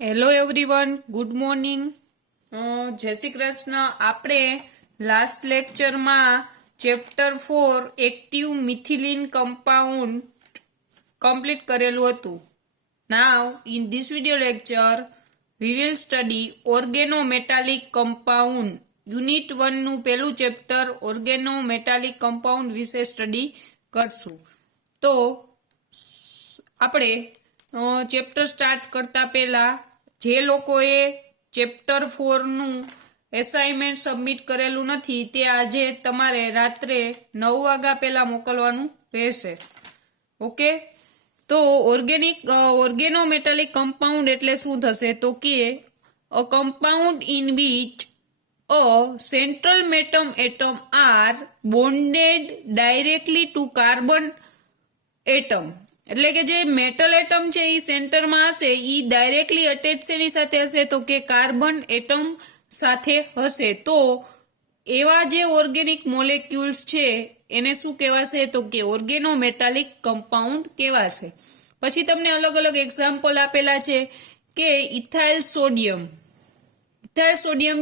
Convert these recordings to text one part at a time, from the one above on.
Hello everyone, good morning. જય શ્રી કૃષ્ણ. આપણે last લેક્ચરમાં chapter 4 active methylene compound complete કરેલું હતું. નાવ in this video lecture we will study organometallic compound. Unit 1 નું પહેલું ચેપ્ટર ઓર્ગેનોમેટાલિક કમ્પાઉન્ડ વિશે સ્ટડી કરશું. તો આપણે ચેપ્ટર સ્ટાર્ટ કરતા પહેલા જે લોકોએ ચેપ્ટર 4 નું એસાઇનમેન્ટ સબમિટ કરેલું નથી તે આજે તમારે રાત્રે 9 વાગ્યા પહેલા મોકલવાનું રહેશે. ઓકે, તો ઓર્ગેનોમેટાલિક કમ્પાઉન્ડ એટલે શું થશે? તો કે a compound in which a central atom are bonded directly to carbon atom. એટલે કે જે મેટલ એટમ છે એ સેન્ટરમાં હશે, એ ડાયરેક્ટલી અટેચ શેની સાથે હશે? તો કે કાર્બન એટમ સાથે હશે. તો એવા જે ઓર્ગેનિક મોલેક્યુલ્સ છે એને શું કહેવાશે? તો કે ઓર્ગેનોમેટાલિક કમ્પાઉન્ડ કહેવાશે. પછી તમને અલગ અલગ એક્ઝામ્પલ આપેલા છે કે ઇથાઇલ સોડિયમ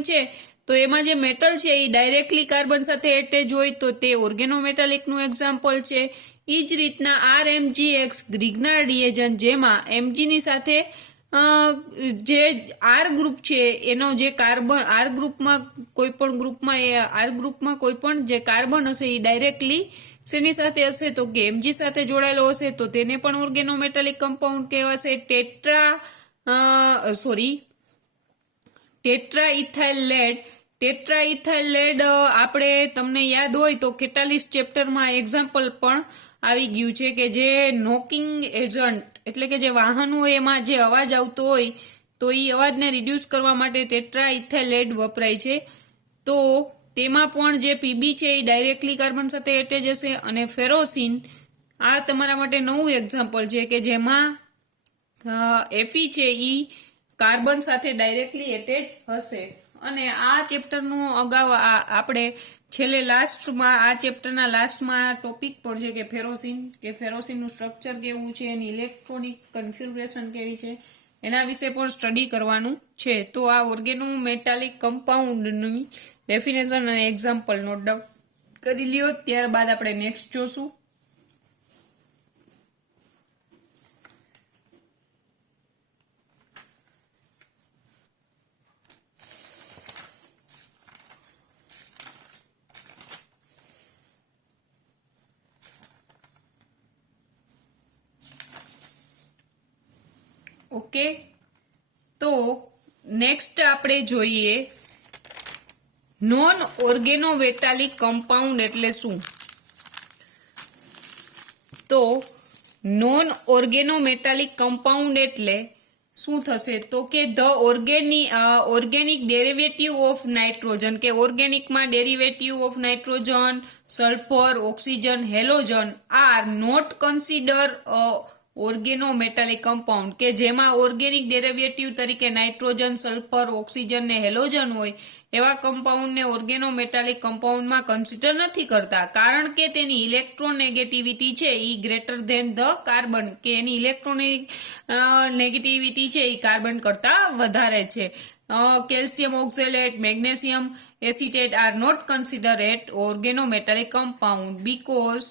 છે, તો એમાં જે મેટલ છે એ ડાયરેક્ટલી કાર્બન સાથે એટેચ હોય તો તે ઓર્ગેનોમેટાલિકનું એક્ઝામ્પલ છે. એ જ રીતના RMgX ગ્રિગ્નાર્ડ રિએજન્ટ, જેમાં Mgની સાથે જે આર ગ્રુપ છે એનો જે કાર્બન આર ગ્રુપમાં કોઈ પણ જે કાર્બન હશે એ ડાયરેક્ટલી શેની સાથે હશે? તો કે Mg સાથે જોડાયેલો હશે, તો તેને પણ ઓર્ગેનોમેટાલિક કમ્પાઉન્ડ કહેવાશે. ટેટ્રાઇથાઇલ લેડ આપણે તમને યાદ હોય તો 46 ચેપ્ટરમાં એક્ઝામ્પલ પણ આવી ગયું છે કે જે નોકિંગ એજન્ટ એટલે કે જે વાહન હોય એમાં જે અવાજ આવતો હોય તો એ અવાજને રિડ્યુસ કરવા માટે ટેટ્રાઇથાઇલ લેડ વપરાય છે. તો તેમાં પણ જે પીબી છે એ ડાયરેક્ટલી કાર્બન સાથે એટેચ હશે. અને ફેરોસિન, આ તમારા માટે નવું એક્ઝામ્પલ છે કે જેમાં Fe છે એ કાર્બન સાથે ડાયરેક્ટલી એટેચ હશે. અને આ ચેપ્ટરનું અગાઉ આપણે છેલ્લે લાસ્ટમાં આ ચેપ્ટરના લાસ્ટમાં ટોપિક પણ છે કે ફેરોસિનનું સ્ટ્રક્ચર કેવું છે, એની ઇલેક્ટ્રોનિક કન્ફિગ્યુરેશન કેવી છે, એના વિશે પણ સ્ટડી કરવાનું છે. તો આ ઓર્ગેનોમેટાલિક કમ્પાઉન્ડની ડેફિનેશન અને એક્ઝામ્પલ નોટ ડાઉન કરી લ્યો. ત્યારબાદ આપણે નેક્સ્ટ જોશું. ઓકે, તો નેક્સ્ટ આપણે જોઈએ નોન ઓર્ગેનોમેટાલિક કમ્પાઉન્ડ એટલે શું? તો નોન ઓર્ગેનોમેટાલિક કમ્પાઉન્ડ એટલે શું થશે? તો કે the organic derivative of nitrogen, કે ઓર્ગેનિકમાં derivative of nitrogen, sulphur, oxygen, halogen are not consider organometallic compound, કે જેમાં ઓર્ગેનિક ડેરિવેટિવ તરીકે નાઇટ્રોજન, સલ્ફર, ઓક્સિજન ને હેલોજન હોય એવા કમ્પાઉન્ડને ઓર્ગેનોમેટાલિક કમ્પાઉન્ડમાં કન્સિડર નથી કરતા, કારણ કે તેની ઇલેક્ટ્રોનેગેટિવિટી છે એ ગ્રેટર ધેન ધ કાર્બન, કે એની ઇલેક્ટ્રોનેગેટિવિટી છે એ કાર્બન કરતા વધારે છે. Calcium oxalate, magnesium acetate are not consider at organometallic compound because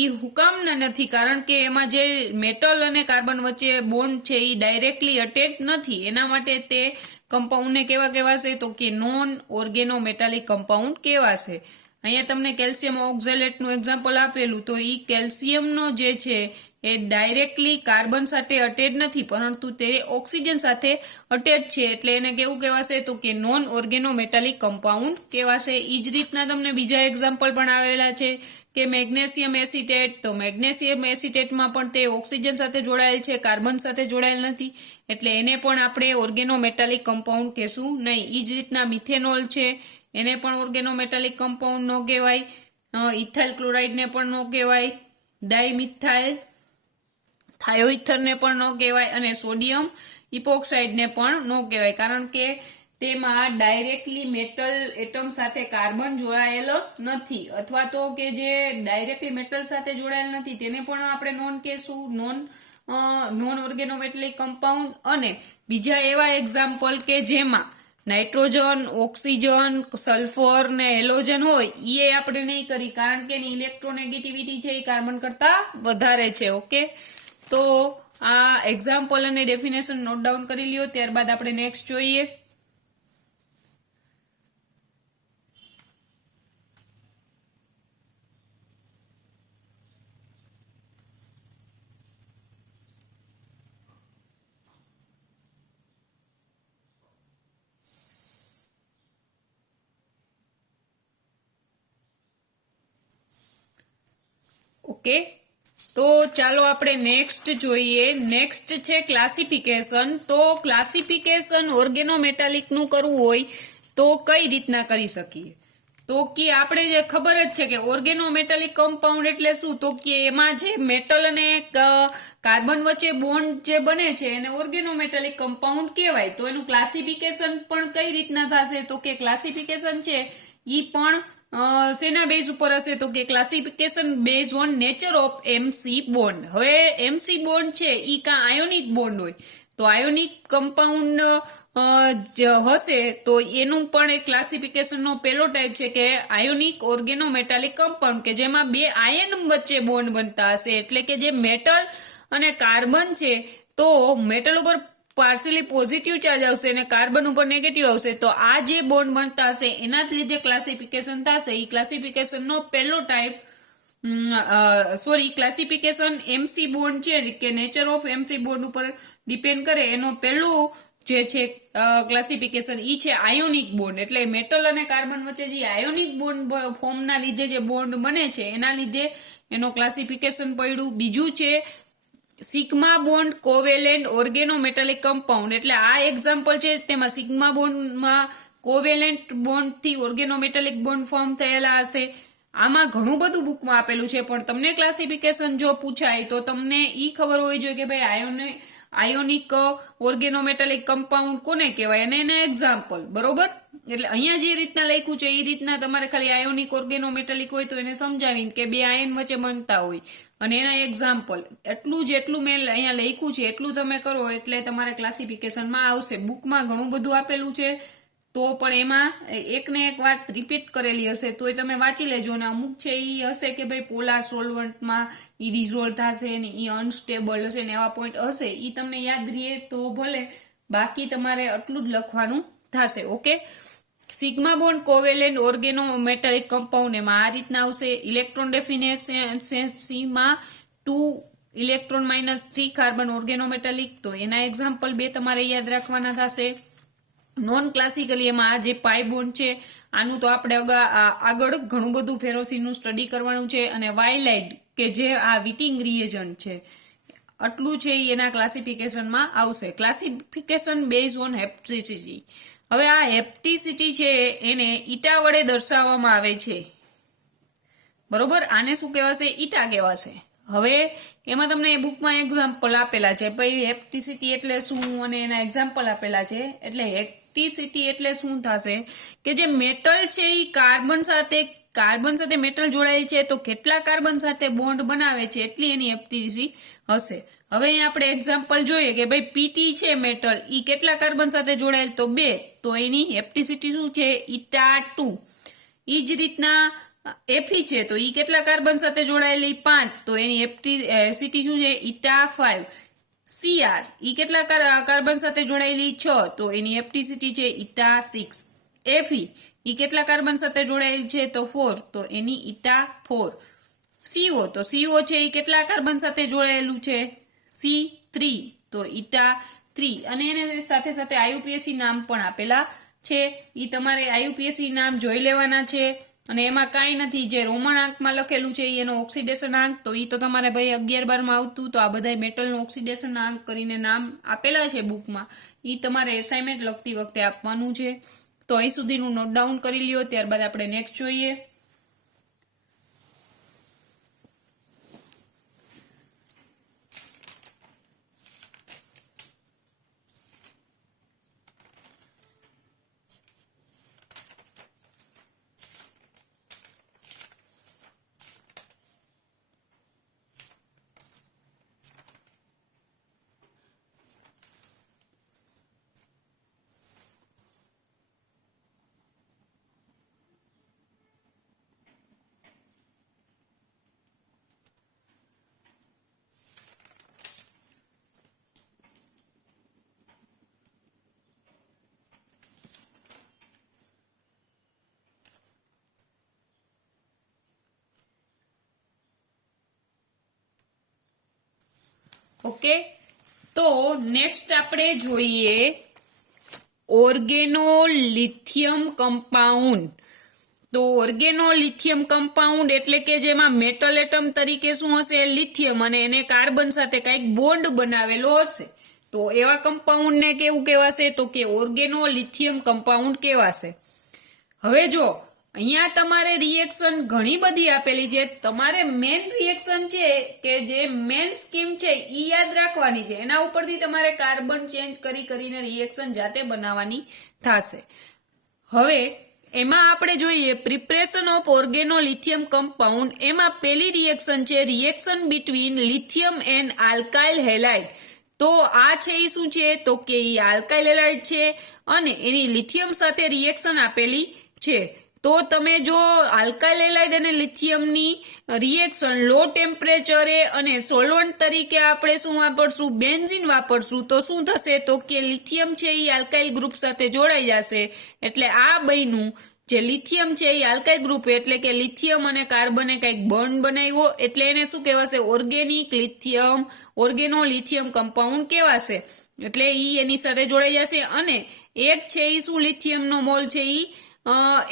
ઈ હુકામના નથી, કારણ કે એમાં જે મેટલ અને કાર્બન વચ્ચે બોન્ડ છે એ ડાયરેક્ટલી અટેચ નથી. એના માટે તે કમ્પાઉન્ડને કેવા કહેવાશે? તો કે નોન ઓર્ગેનોમેટાલિક કમ્પાઉન્ડ કહેવાશે. અહીંયા તમને કેલ્શિયમ ઓક્ઝેલેટનું એક્ઝામ્પલ આપેલું, તો એ કેલ્શિયમનો જે છે એ ડાયરેક્ટલી કાર્બન સાથે અટેચ નથી, પરંતુ તે ઓક્સિજન સાથે અટેચ છે, એટલે એને કેવું કહેવાશે? તો કે નોન ઓર્ગેનોમેટાલિક કમ્પાઉન્ડ કહેવાશે. એ જ રીતના તમને બીજા એક્ઝામ્પલ પણ આવેલા છે કે મેગ્નેશિયમ એસિટેટ, તો મેગ્નેશિયમ એસિટેટમાં પણ તે ઓક્સિજન સાથે જોડાયેલ છે, કાર્બન સાથે જોડાયેલ નથી, એટલે એને પણ આપણે ઓર્ગેનોમેટાલિક કમ્પાઉન્ડ કહેશું નહીં. એ જ રીતના મિથેનોલ છે, એને પણ ઓર્ગેનોમેટાલિક કમ્પાઉન્ડ ન કહેવાય. ઇથાઇલ ક્લોરાઇડને પણ ન કહેવાય, ડાયમિથાઇલ થાયોઇથરને પણ ન કહેવાય, અને સોડિયમ ઇપોક્સાઇડને પણ ન કહેવાય, કારણ કે તેમાં ડાયરેક્ટલી મેટલ એટમ સાથે કાર્બન જોડાયેલો નથી, અથવા તો કે જે ડાયરેક્ટલી મેટલ સાથે જોડાયેલ નથી તેને પણ આપણે નોન કહેશું, નોન નોન ઓર્ગેનોમેટાલિક કમ્પાઉન્ડ અને બીજા એવા એક્ઝામ્પલ કે જેમાં નાઇટ્રોજન, ઓક્સિજન, સલ્ફર ને હેલોજન હોય એ આપણે નહીં કરી, કારણ કે એની ઇલેક્ટ્રોનેગેટિવિટી છે એ કાર્બન કરતા વધારે છે. ઓકે, તો આ એક્ઝામ્પલ અને ડેફિનેશન નોટ ડાઉન કરી લ્યો. ત્યારબાદ આપણે નેક્સ્ટ જોઈએ. ઓકે, તો ચાલો આપણે નેક્સ્ટ જોઈએ. નેક્સ્ટ છે ક્લાસિફિકેશન. તો ક્લાસિફિકેશન ઓર્ગેનોમેટાલિક નું કરવું હોય તો કઈ રીતના કરી શકીએ? તો કે આપણે જે ખબર જ છે કે ઓર્ગેનોમેટાલિક કમ્પાઉન્ડ એટલે શું, તો કે એમાં જે મેટલ અને કાર્બન વચ્ચે બોન્ડ જે બને છે એને ઓર્ગેનોમેટાલિક કમ્પાઉન્ડ કહેવાય. તો એનું ક્લાસિફિકેશન પણ કઈ રીતના થશે? તો કે ક્લાસિફિકેશન છે ઈ પણ શેના બેઝ ઉપર હશે? તો કે classification base on nature of MC bond. હવે એમસી બોન્ડ છે ઈ કા આયોનિક બોન્ડ હોય, તો આયોનિક કમ્પાઉન્ડ હશે તો એનું પણ એક ક્લાસિફિકેશન નો પેલો ટાઈપ છે કે આયોનિક ઓર્ગેનોમેટાલિક કમ્પાઉન્ડ, કે જેમાં બે આયન વચ્ચે બોન્ડ બનતા હશે. એટલે કે જે મેટલ અને કાર્બન છે તો મેટલ ઉપર પાર્શિયલી પોઝિટિવ ચાર્જ આવશે અને કાર્બન ઉપર નેગેટિવ આવશે, તો આ જે બોન્ડ બનતા હશે એના જ લીધે ક્લાસિફિકેશન થશે. એ ક્લાસિફિકેશન નો પહેલો ટાઈપ ક્લાસિફિકેશન એમસી બોન્ડ છે કે નેચર ઓફ એમસી બોન્ડ ઉપર ડિપેન્ડ કરે. એનો પહેલું જે છે ક્લાસિફિકેશન ઈ છે આયોનિક બોન્ડ. એટલે મેટલ અને કાર્બન વચ્ચે જે આયોનિક બોન્ડ ફોર્મના લીધે જે બોન્ડ બને છે એના લીધે એનો ક્લાસિફિકેશન પડ્યું. બીજું છે sigma bond covalent organometallic compound. એટલે આ એક્ઝામ્પલ છે તેમાં સિગ્મા બોન્ડમાં કોવેલેન્ટ બોન્ડ થી ઓર્ગેનોમેટાલિક બોન્ડ ફોર્મ થયેલા હશે. આમાં ઘણું બધું બુકમાં આપેલું છે, પણ તમને ક્લાસિફિકેશન જો પૂછાય તો તમને ઈ ખબર હોવી જોઈએ કે ભાઈ આયોનિક ઓર્ગેનોમેટાલિક કમ્પાઉન્ડ કોને કહેવાય અને એના એક્ઝામ્પલ. બરોબર, એટલે અહીંયા જે રીતના લખ્યું છે એ રીતના તમારે ખાલી આયોનિક ઓર્ગેનોમેટાલિક હોય તો એને સમજાવીને કે બે આયન વચ્ચે બનતા હોય અને એના એક્ઝામ્પલ જેટલું મેં અહીંયા લખ્યું છે એટલું તમે કરો એટલે તમારે ક્લાસિફિકેશનમાં આવશે. બુકમાં ઘણું બધું આપેલું છે તો પણ એમાં એકને એક વાત રિપીટ કરેલી હશે તોય તમે વાંચી લેજો. અને અમુક છે એ હશે કે ભાઈ પોલાર સોલ્વન્ટમાં ઈ ડિઝોલ્વ થશે ને ઈ અનસ્ટેબલ હશે ને એવા પોઈન્ટ હશે, ઈ તમને યાદ રહે તો ભલે, બાકી તમારે આટલું જ લખવાનું થશે. Okay, sigma bond covalent organometallic compound એમાં આ રીતના આવશે. ઇલેક્ટ્રોન ડેફિનેશનમાં 2 ઇલેક્ટ્રોન -3 કાર્બન ઓર્ગેનોમેટાલિક, તો એના એક્ઝામ્પલ બે તમારે યાદ રાખવાના થશે. નોન ક્લાસિકલી એમાં આ જે પાઈ બોન્ડ છે આનું તો આપણે આગળ ઘણું બધું ફેરોસીનનું સ્ટડી કરવાનું છે. અને વાયલાઇટ કે જે આ વિટિંગ રિએજન્ટ છે આટલું છે એના ક્લાસિફિકેશનમાં આવશે. Classification base on hapticity. હવે આ હેપ્ટિસિટી છે એને ઈટા વડે દર્શાવવામાં આવે છે. બરોબર, આને શું કહેવાશે? ઈટા કહેવાશે. હવે એમાં તમને બુકમાં એક્ઝામ્પલ આપેલા છે ભાઈ હેપ્ટિસિટી એટલે શું અને એના એક્ઝામ્પલ આપેલા છે. એટલે હેપ્ટિસિટી એટલે શું થશે કે જે મેટલ છે એ કાર્બન સાથે મેટલ જોડાયેલ છે તો કેટલા કાર્બન સાથે બોન્ડ બનાવે છે એટલી એની હેપ્ટિસિટી હશે. હવે અહીંયા આપણે એક્ઝામ્પલ જોઈએ કે ભાઈ પીટી છે મેટલ ઈ કેટલા કાર્બન સાથે જોડાયેલ તો 2, તો એની હેપ્ટિસિટી શું છે? ઈટા 2. ઈ જ રીતના એફી છે તો ઈ કેટલા કાર્બન સાથે જોડાયેલી? 5, તો એની હેપ્ટિસિટી શું છે? ઈટા 5. સીઆર ઈ કેટલા કાર્બન સાથે જોડાયેલી? 6, તો એની હેપ્ટિસિટી છે ઈટા 6. એફઈ ઈ કેટલા કાર્બન સાથે જોડાયેલી છે? તો 4, તો એની ઈટા 4. સીઓ તો સીઓ છે એ કેટલા કાર્બન સાથે જોડાયેલું છે? C3, તો ઈટા 3. અને એને સાથે સાથે આઈયુપીએસી નામ પણ આપેલા છે. ઈ તમારે આઈયુપીએસી નામ જોઈ લેવાના છે. અને એમાં કાંઈ નથી, જે રોમન આંકમાં લખેલું છે એનો ઓક્સિડેશન આંક, તો ઈ તો તમારે ભાઈ 11-12 માં આવતું. તો આ બધા મેટલનો ઓક્સિડેશન આંક કરીને નામ આપેલા છે બુકમાં, ઈ તમારે એસાઇનમેન્ટ લખતી વખતે આપવાનું છે. તો અહીં સુધીનું નોટ ડાઉન કરી લ્યો. ત્યારબાદ આપણે નેક્સ્ટ જોઈએ. ઓકે, તો નેક્સ્ટ આપણે જોઈએ ઓર્ગેનોલિથિયમ કમ્પાઉન્ડ. તો ઓર્ગેનોલિથિયમ કમ્પાઉન્ડ એટલે કે જેમાં મેટલ એટમ તરીકે શું હશે, લિથિયમ, અને એને કાર્બન સાથે કંઈક બોન્ડ બનાવેલો હશે. તો એવા કમ્પાઉન્ડને કેવું કહેવાશે, તો કે ઓર્ગેનોલિથિયમ કમ્પાઉન્ડ કહેવાશે. હવે જો અહીંયા તમારે રિએક્શન ઘણી બધી આપેલી છે, તમારે મેન રિએક્શન છે કે જે મેન સ્કીમ છે એ યાદ રાખવાની છે. એના ઉપરથી તમારે કાર્બન ચેન્જ કરીને રિએક્શન જાતે બનાવવાની થશે. હવે એમાં આપણે જોઈએ પ્રિપરેશન ઓફ ઓર્ગેનોલિથિયમ કમ્પાઉન્ડ. એમાં પહેલી રિએક્શન છે reaction between lithium and alkyl halide. તો આ છે એ શું છે, તો કે એ આલ્કાઇલ હેલાઇડ છે અને એની લિથિયમ સાથે રિએક્શન આપેલી છે. તો તમે જો આલ્કાઇલ હેલાઇડ અને લિથિયમની રિએક્શન લો ટેમ્પરેચરે અને સોલ્વન્ટ તરીકે આપણે શું વાપરશું, બેન્ઝીન વાપરશું, તો શું થશે, તો કે લિથિયમ છે એ આલ્કાઇલ ગ્રુપ સાથે જોડાઈ જશે. એટલે આ બન્યું જે લિથિયમ છે એ આલ્કાઇલ ગ્રુપ, એટલે કે લિથિયમ અને કાર્બને કંઈક બોન્ડ બનાવ્યો, એટલે એને શું કહેવાશે, ઓર્ગેનિક લિથિયમ, ઓર્ગેનોલિથિયમ કમ્પાઉન્ડ કહેવાશે. એટલે એની સાથે જોડાઈ જશે. અને એક છે એ શું, લિથિયમનો મોલ છે એ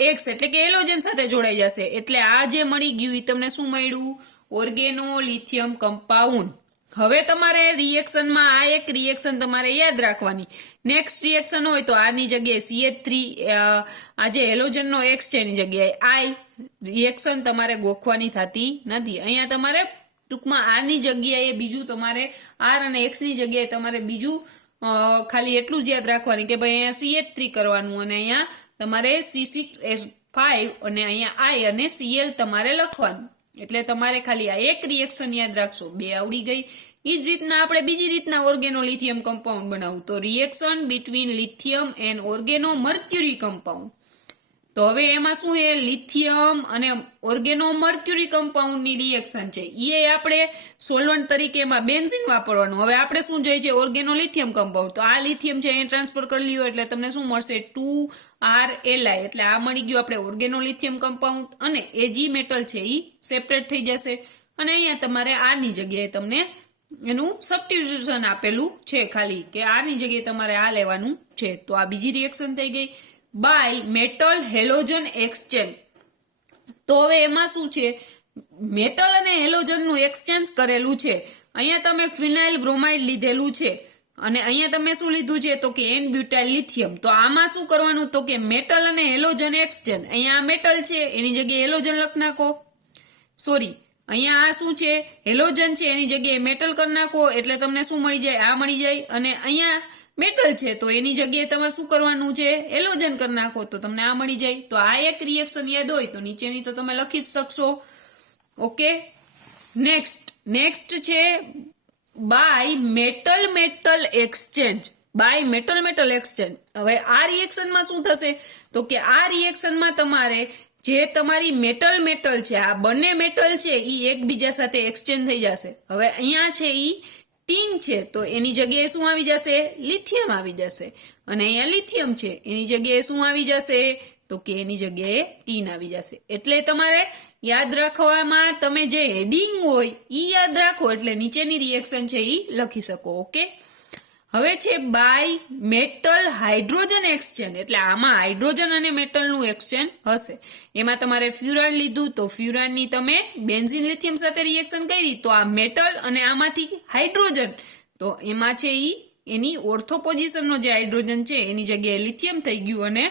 એક્સ એટલે કે હેલોજન સાથે જોડાઈ જશે. એટલે આ જે મળી ગયું એ તમને શું મળ્યું, ઓર્ગેનોલિથિયમ કમ્પાઉન્ડ. હવે તમારે રિએક્શનમાં આ એક રિએક્શન તમારે યાદ રાખવાની. નેક્સ્ટ રિએક્શન હોય તો આની જગ્યાએ CH3, આ જે હેલોજનનો એક્સ છે એની જગ્યાએ આઈ, રિએક્શન તમારે ગોખવાની થતી નથી. અહીંયા તમારે ટૂંકમાં આરની જગ્યાએ બીજું તમારે આર અને એક્સ ની જગ્યાએ તમારે બીજું ખાલી એટલું જ યાદ રાખવાની કે ભાઈ અહીંયા CH3 કરવાનું અને અહીંયા તમારે C6H5 અને અહીંયા I અને Cl તમારે લખવાનું. એટલે તમારે ખાલી આ એક રિએક્શન યાદ રાખશો, 2 આવડી ગઈ. એ જ રીતના આપણે બીજી રીતના ઓર્ગેનોલિથિયમ કમ્પાઉન્ડ બનાવવું, તો reaction between lithium and organo mercury compound. તો હવે એમાં શું છે, લિથિયમ અને ઓર્ગેનો મર્ક્યુરી કમ્પાઉન્ડની રિએક્શન છે એ આપણે સોલ્વન્ટ તરીકે એમાં બેન્ઝીન વાપરવાનું. હવે આપણે શું જોઈએ છે, ઓર્ગેનોલિથિયમ કમ્પાઉન્ડ. તો આ લિથિયમ છે એ ટ્રાન્સફર કરી લ્યો એટલે તમને શું મળશે, 2RLi. એટલે આ મળી ગયું આપણે ઓર્ગેનોલિથિયમ કમ્પાઉન્ડ. અને Ag મેટલ છે એ સેપરેટ થઈ જશે. અને અહીંયા તમારે આની જગ્યાએ તમને એનું સબસ્ટિટ્યુશન આપેલું છે ખાલી કે આની જગ્યાએ તમારે આ લેવાનું છે. તો આ બીજી રિએક્શન થઈ ગઈ બાય મેટલ હેલોજન એક્સચેન્જ. તો હવે એમાં શું છે, મેટલ અને હેલોજનનું એક્સચેન્જ કરેલું છે. અહીંયા તમે ફિનાઇલ બ્રોમાઇડ લીધેલું છે અને અહીંયા તમે શું લીધું છે, તો કે એન બ્યુટાઇલ લિથિયમ. તો આમાં શું કરવાનું, તો કે મેટલ અને હેલોજન એક્સચેન્જ. અહીંયા આ મેટલ છે એની જગ્યાએ હેલોજન લખી નાખો, સોરી અહીંયા આ શું છે, હેલોજન છે એની જગ્યાએ મેટલ કરી નાખો. એટલે તમને શું મળી જાય, આ મળી જાય. અને અહીંયા મેટલ છે તો એની જગ્યાએ તમારે શું કરવાનું છે, હેલોજન કરી નાખો તો તમને આ મળી જાય. તો આ એક રિએક્શન યાદ હોય તો નીચેની તો તમે લખી જ શકશો. ઓકે, નેક્સ્ટ છે by metal metal exchange. By metal metal exchange. હવે આ રિએક્શનમાં શું થશે, તો કે આ રિએક્શનમાં તમારે જે તમારી મેટલ છે, આ બંને મેટલ છે એ એકબીજા સાથે એક્સચેન્જ થઈ જશે. હવે અહીંયા છે એ ટીન છે તો એની જગ્યાએ શું આવી જશે, લિથિયમ આવી જશે. અને અહીંયા લિથિયમ છે એની જગ્યાએ શું આવી જશે, તો કે એની જગ્યાએ ટીન આવી જશે. એટલે તમારે યાદ રાખવામાં તમે જે હેડિંગ હોય એ યાદ રાખો એટલે નીચેની રિએક્શન છે એ લખી શકો. ઓકે, હવે છે બાય મેટલ હાઇડ્રોજન એક્સચેન્જ. એટલે આમાં હાઇડ્રોજન અને મેટલનું એક્સચેન્જ હશે. એમાં તમારે ફ્યુરાન લીધું તો ફ્યુરાનની તમે બેન્ઝીન લિથિયમ સાથે રિએક્શન કરી તો આ મેટલ અને આમાંથી હાઇડ્રોજન, તો એમાં છે એની ઓર્થો પોઝિશનનો જે હાઇડ્રોજન છે એની જગ્યાએ લિથિયમ થઈ ગયું અને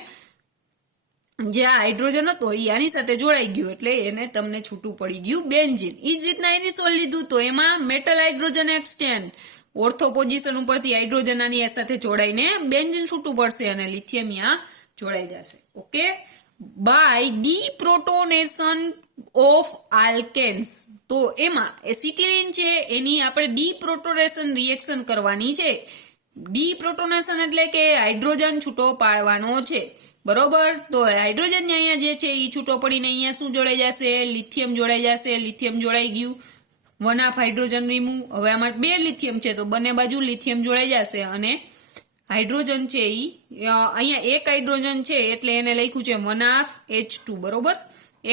જે આ હાઇડ્રોજન હતો એ આની સાથે જોડાઈ ગયું એટલે એને તમને છૂટું પડી ગયું બેન્ઝીન. એ જ રીતના એની સોલ લીધું તો એમાં metal hydrogen exchange, ortho position ઉપરથી હાઇડ્રોજન આની સાથે જોડાઈને બેન્ઝીન છૂટું પડશે અને લિથિયમ ત્યાં જોડાઈ જશે. Okay, by deprotonation of alkanes. તો એમાં એસિટિલિન છે એની આપણે ડીપ્રોટોનેશન રિએક્શન કરવાની છે. ડીપ્રોટોનેશન એટલે કે હાઇડ્રોજન છૂટો પાડવાનો છે, બરોબર. તો હાઇડ્રોજન અહીંયા જે છે એ છૂટો પડીને અહીંયા શું જોડાઈ જશે, લિથિયમ જોડાઈ જશે. લિથિયમ જોડાઈ ગયું, 1 હાફ હાઇડ્રોજન રીમૂવ. હવે આમાં 2 લિથિયમ છે તો બંને બાજુ લિથિયમ જોડાઈ જશે અને હાઇડ્રોજન છે એ અહીંયા એક હાઇડ્રોજન છે એટલે એને લખ્યું છે 1 હાફ H2, બરોબર.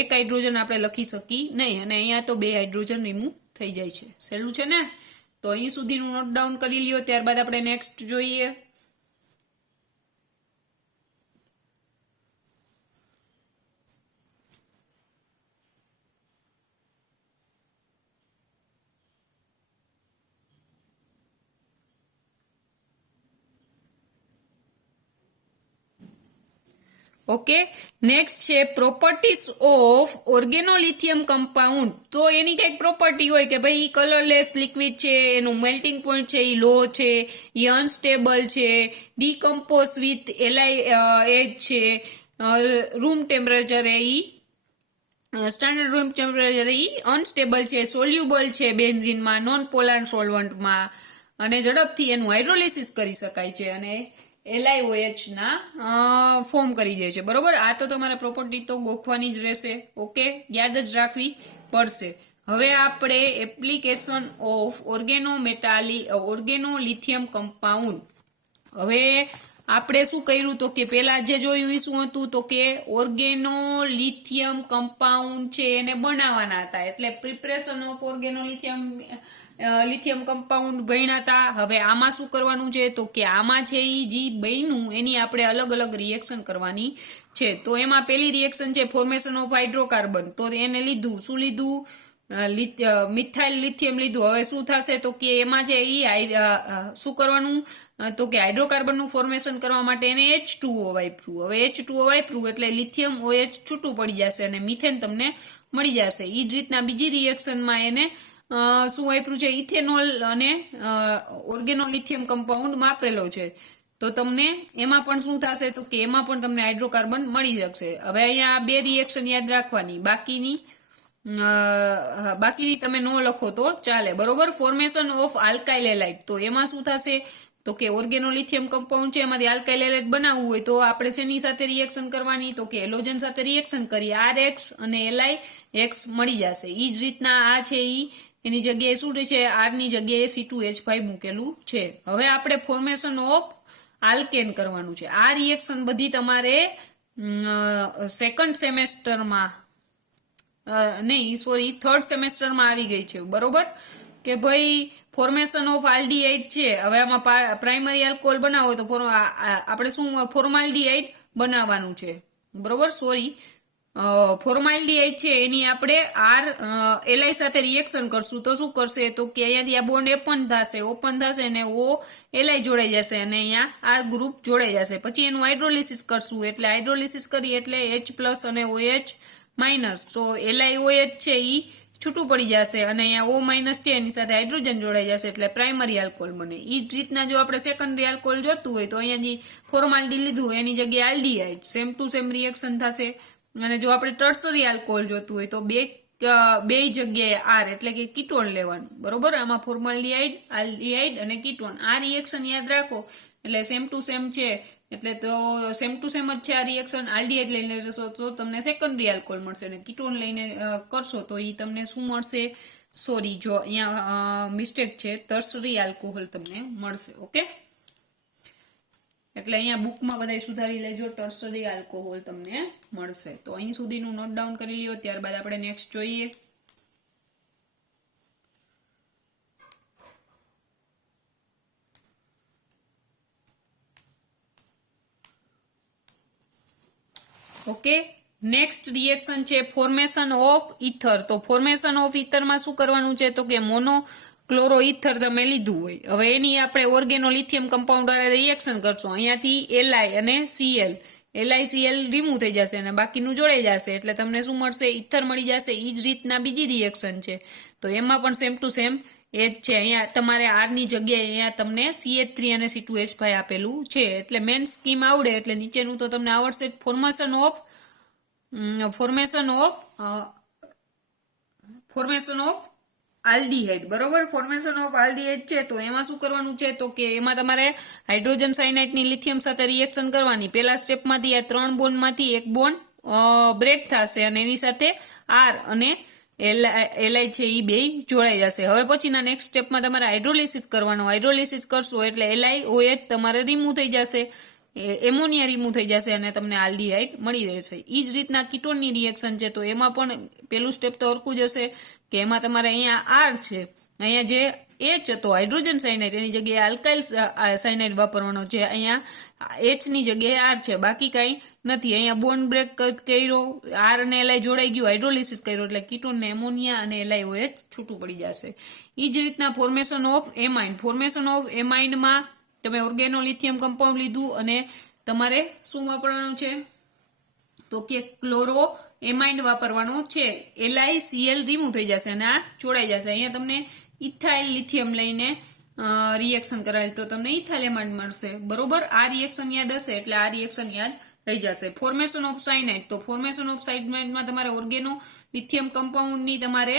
એક હાઇડ્રોજન આપણે લખી શકી નહીં અને અહીંયા તો 2 હાઇડ્રોજન રીમૂવ થઈ જાય છે. સહેલું છે ને. તો અહીં સુધીનું નોટ ડાઉન કરી લ્યો, ત્યારબાદ આપણે નેક્સ્ટ જોઈએ. ઓકે, નેક્સ્ટ છે પ્રોપર્ટીઝ ઓફ ઓર્ગેનોલિથિયમ કમ્પાઉન્ડ. તો એની કઈક પ્રોપર્ટી હોય કે ભાઈ કલરલેસ લિક્વિડ છે, એનું મેલ્ટિંગ પોઈન્ટ છે એ લો છે, એ અનસ્ટેબલ છે, ડીકમ્પોઝ વિથ એજ છે, રૂમ ટેમ્પરેચર એ સ્ટાન્ડર્ડ રૂમ ટેમ્પરેચર એ અનસ્ટેબલ છે, સોલ્યુબલ છે બેન્ઝીનમાં, નોન પોલાર સોલ્વન્ટમાં, અને ઝડપથી એનું હાઇડ્રોલિસિસ કરી શકાય છે અને LiOH ના ફોર્મ કરી દે છે. બરોબર, આ તો તમારે પ્રોપર્ટી તો ગોખવાની જ રહેશે. ઓકે, યાદ જ રાખવી પડશે. હવે આપણે એપ્લિકેશન ઓફ ઓર્ગેનોલિથિયમ કમ્પાઉન્ડ. હવે આપણે શું કર્યું તો કે પેલા જે જોયું એ શું હતું તો કે ઓર્ગેનોલિથિયમ કમ્પાઉન્ડ છે એને બનાવવાના હતા, એટલે પ્રિપરેશન ઓફ લિથિયમ કમ્પાઉન્ડ બન્યા હતા. હવે આમાં શું કરવાનું છે તો કે આમાં છે એ જે બન્યું એની આપણે અલગ અલગ રિએક્શન કરવાની છે. તો એમાં પેલી રિએક્શન છે ફોર્મેશન ઓફ હાઇડ્રોકાર્બન. તો એને લીધું, શું લીધું? મિથાઇલ લિથિયમ લીધું. હવે શું થશે તો કે એમાં છે એ શું કરવાનું તો કે હાઇડ્રોકાર્બનનું ફોર્મેશન કરવા માટે એને H2O વાપર્યું. હવે H2O વાપર્યું એટલે લિથિયમ OH છૂટું પડી જશે અને મિથેન તમને મળી જશે. એ જ રીતના બીજી રિએક્શનમાં એને શું વાપર્યું છે? ઇથેનોલ અને ઓર્ગેનોલિથિયમ કમ્પાઉન્ડ વાપરેલો છે. તો તમને એમાં પણ શું થશે તો કે એમાં પણ તમને હાઇડ્રોકાર્બન મળી શકશે. હવે અહીંયા બે રિએક્શન યાદ રાખવાની, બાકીની તમે નો લખો તો ચાલે. બરોબર, ફોર્મેશન ઓફ આલ્કાઇલ હેલાઇડ. તો એમાં શું થશે તો કે ઓર્ગેનોલિથિયમ કમ્પાઉન્ડ છે એમાંથી આલ્કાઇલ હેલાઇડ બનાવવું હોય તો આપણે શેની સાથે રિએક્શન કરવાની તો કે હેલોજન સાથે રિએક્શન કરી RX અને LiX મળી જશે. એ જ રીતના આ છે એની જગ્યાએ શું છે? R ની જગ્યાએ C2H5 મૂકેલું છે. હવે આપણે ફોર્મેશન ઓફ આલ્કેન કરવાનું છે. આ રિએક્શન બધી તમારે સેકન્ડ સેમેસ્ટરમાં થર્ડ સેમેસ્ટરમાં આવી ગઈ છે. બરોબર, કે ભાઈ ફોર્મેશન ઓફ આલ્ડીહાઇડ છે. હવે આમાં પ્રાઇમરી આલ્કોહોલ બનાવો તો આપણે શું ફોર્માલ્ડીહાઇડ બનાવવાનું છે. બરોબર, ફોર્માલ્ડીહાઇડ છે એની આપણે Li સાથે રિએક્શન કરશું તો શું કરશે તો કે અહીંયાથી આ બોન્ડ ઓપન થશે અને Li જોડાઈ જશે અને અહીંયા R ગ્રુપ જોડાઈ જશે. પછી એનું હાઇડ્રોલિસિસ કરશું એટલે હાઇડ્રોલિસિસ કરી એટલે H+ અને OH માઇનસ. તો LiOH છે એ છૂટું પડી જશે અને અહીંયા O- છે એની સાથે હાઇડ્રોજન જોડાઈ જશે એટલે પ્રાઇમરી આલ્કોહોલ બને. એ જ રીતના જો આપણે સેકન્ડરી આલ્કોહોલ જોતું હોય તો અહીંયા જે ફોર્માલ્ડી લીધું એની જગ્યાએ aldehyde, same to same reaction થશે. અને જો આપણે ટર્સરી આલ્કોહોલ જોતું હોય તો બે જગ્યાએ R એટલે કે કીટોન લેવાનું. બરોબર, આમાં ફોર્માલ્ડીહાઇડ, આલ્ડીહાઇડ અને કીટોન. આ રિએક્શન યાદ રાખો એટલે સેમ ટુ સેમ છે, એટલે તો સેમ ટુ સેમ જ છે આ રિએક્શન. આલ્ડીહાઇડ લઈને જશો તો તમને સેકન્ડરી આલ્કોહોલ મળશે અને કીટોન લઈને કરશો તો એ તમને શું મળશે? જો અહીંયા મિસ્ટેક છે, ટર્સરી આલ્કોહોલ તમને મળશે. ઓકે, એટલે અહીંયા બુકમાં બધા સુધારી લેજો, ટર્સરી આલ્કોહોલ તમને મળશે. તો અહીં સુધીનું નોટ ડાઉન કરી લ્યો, ત્યારબાદ આપણે નેક્સ્ટ જોઈએ. ઓકે, નેક્સ્ટ રિએક્શન છે ફોર્મેશન ઓફ ઇથર. તો ફોર્મેશન ઓફ ઇથરમાં શું કરવાનું છે તો કે મોનોક્લોરો ઇથર તમે લીધું હોય. હવે એની આપણે ઓર્ગેનોલિથિયમ કમ્પાઉન્ડ વાળા રિએક્શન કરશું. અહીંયાથી Li અને Cl, LiCl રિમૂવ થઈ જશે અને બાકીનું જોડાઈ જશે એટલે તમને શું મળશે? ઇથર મળી જશે. એ જ રીતના બીજી રિએક્શન છે તો એમાં પણ સેમ ટુ સેમ એ જ છે. અહીંયા તમારે R ની જગ્યાએ અહીંયા તમને CH3 અને C2H5 આપેલું છે. એટલે મેન સ્કીમ આવડે એટલે નીચેનું તો તમને આવડશે. Formation of aldehyde. બરોબર, ફોર્મેશન ઓફ આલ્ડીહાઇડ છે તો એમાં શું કરવાનું છે તો કે એમાં તમારે હાઇડ્રોજન સાયનાઇડની લિથિયમ સાથે રિએક્શન કરવાની. પેલા સ્ટેપમાંથી આ 3 બોન્ડમાંથી એક બોન્ડ બ્રેક થશે અને એની સાથે R અને Li છે એ બે જોડાઈ જશે. હવે પછીના નેક્સ્ટ સ્ટેપમાં તમારે હાઇડ્રોલિસિસ કરવાનો. હાઇડ્રોલિસિસ કરશો એટલે LiOH તમારે રિમૂવ થઈ જશે, એમોનિયા રિમૂવ થઈ જશે અને તમને આલ્ડીહાઇડ મળી રહેશે. એ જ રીતના કીટોનની રિએક્શન છે તો એમાં પણ પેલું સ્ટેપ તો હરખું જ હશે કે એમાં તમારે અહીંયા R છે અહીંયા જે એચ હતો હાઇડ્રોજન સાયનાઇડ એની જગ્યાએ આલ્કાઇલ સાયનાઇડ વાપરવાનો છે. અહીંયા એચ ની જગ્યાએ આર છે, બાકી કાંઈ નથી. અહીંયા બોન્ડ બ્રેક કર્યો, આર અને એલઆઈ જોડાઈ ગયું, હાઇડ્રોલિસિસ કર્યો એટલે કીટોન ને એમોનિયા અને LiOH છૂટું પડી જશે. એ જ રીતના formation of amine. Formation of એમાઇનમાં તમે ઓર્ગેનોલિથિયમ કમ્પાઉન્ડ લીધું અને તમારે શું વાપરવાનું છે તો કે ક્લોરો એમાઇન વાપરવાનો છે. LiCl રિમૂવ થઈ જશે અને આ જોડાઈ જશે. અહીંયા તમને ઇથાઇલ લિથિયમ લઈને રિએક્શન કરાયેલ તો તમને ઇથાઇલ એમાઇડ મળશે. બરોબર, આ રિએક્શન યાદ હશે એટલે આ રિએક્શન યાદ રહી જશે. Formation of cyanide. તો ફોર્મેશન ઓફ સાયનાઇડમાં તમારે ઓર્ગેનો લિથિયમ કમ્પાઉન્ડની તમારે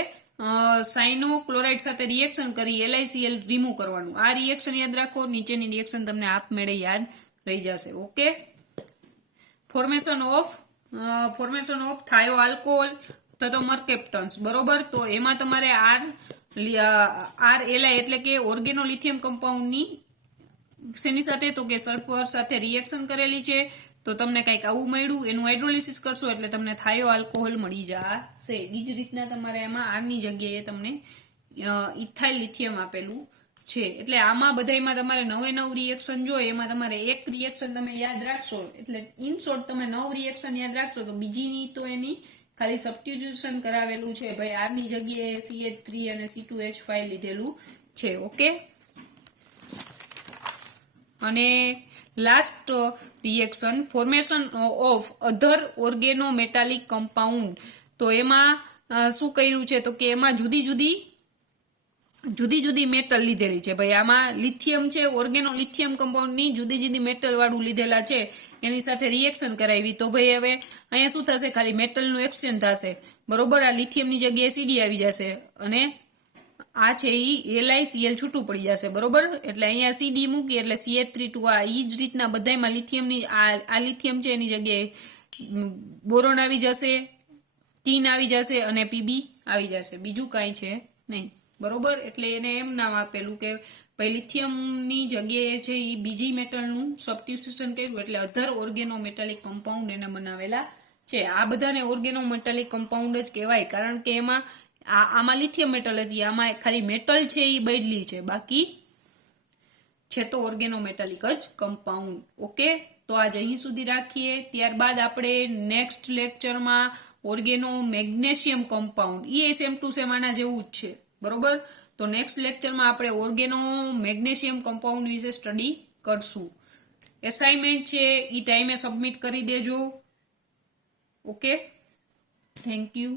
સાયનો ક્લોરાઇડ સાથે રિએક્શન કરી LiCl રિમૂવ કરવાનું. આ રિએક્શન યાદ રાખો, નીચેની રિએક્શન તમને આપમેળે યાદ રહી જશે. ઓકે, ફોર્મેશન ઓફ થાયો આલ્કોહોલ તો મર્કેપ્ટન્સ. બરોબર, તો એમાં તમારે RLi એટલે કે ઓર્ગેનોલિથિયમ કમ્પાઉન્ડની શેની સાથે તો કે સલ્ફર સાથે રિએક્શન કરેલી છે તો તમને કંઈક આવું મળ્યું. એનું હાઇડ્રોલિસિસ કરશો એટલે તમને થાયો આલ્કોહોલ મળી જશે. એ જ રીતના તમારે એમાં આરની જગ્યાએ તમને ઇથાઇલ લિથિયમ આપેલું છે. એટલે આમાં બધામાં તમારે 9 રિએક્શન જોઈએ, એમાં તમારે એક રિએક્શન તમે યાદ રાખશો એટલે ઇન શોર્ટ તમે 9 રિએક્શન યાદ રાખશો તો બીજીની તો એની ખાલી સબસ્ટિટ્યુશન કરાવેલું છે. ભાઈ આર ની જગ્યાએ CH3 અને C2H5 લીધેલું છે. ઓકે, અને last reaction formation of other organometallic compound. તો એમાં શું કર્યું છે તો કે એમાં જુદી જુદી મેટલ લીધેલી છે. ભાઈ આમાં લિથિયમ છે, ઓર્ગેનો લિથિયમ કમ્પાઉન્ડની જુદી જુદી મેટલ વાળું લીધેલા છે, એની સાથે રિએક્શન કરાવી. તો ભાઈ હવે અહીંયા શું થશે, ખાલી મેટલનું એક્સચેન્જ થશે. બરોબર, આ લિથિયમની જગ્યાએ CD આવી જશે અને આ છે એ LiCl છૂટું પડી જશે. બરોબર, એટલે અહીંયા CD મૂકી એટલે CH3 આ એ જ રીતના બધામાં લિથિયમની આ લિથિયમ છે એની જગ્યાએ બોરોન આવી જશે, ટીન આવી જશે અને PB આવી જશે. બીજું કાંઈ છે નહીં. બરોબર, એટલે એને એમ નામ આપેલું કે ભાઈ લિથિયમની જગ્યાએ છે એ બીજી મેટલનું સબસ્ટિટ્યુશન કર્યું એટલે અધર ઓર્ગેનોમેટાલિક કમ્પાઉન્ડ એને બનાવેલા છે. આ બધાને ઓર્ગેનોમેટાલિક કમ્પાઉન્ડ જ કહેવાય, કારણ કે એમાં આમાં લિથિયમ મેટલ હતી, આમાં ખાલી મેટલ છે એ બદલી છે, બાકી છે તો ઓર્ગેનોમેટાલિક જ કમ્પાઉન્ડ. ઓકે, તો આજ અહીં સુધી રાખીએ. ત્યારબાદ આપણે નેક્સ્ટ લેક્ચરમાં organo magnesium compound same to same આના જેવું જ છે. બરોબર, તો નેક્સ્ટ લેક્ચરમાં આપણે ઓર્ગેનો મેગ્નેશિયમ કમ્પાઉન્ડ વિશે સ્ટડી કરશું. એસાઇનમેન્ટ છે એ ટાઈમે સબમિટ કરી દેજો. Okay, thank you.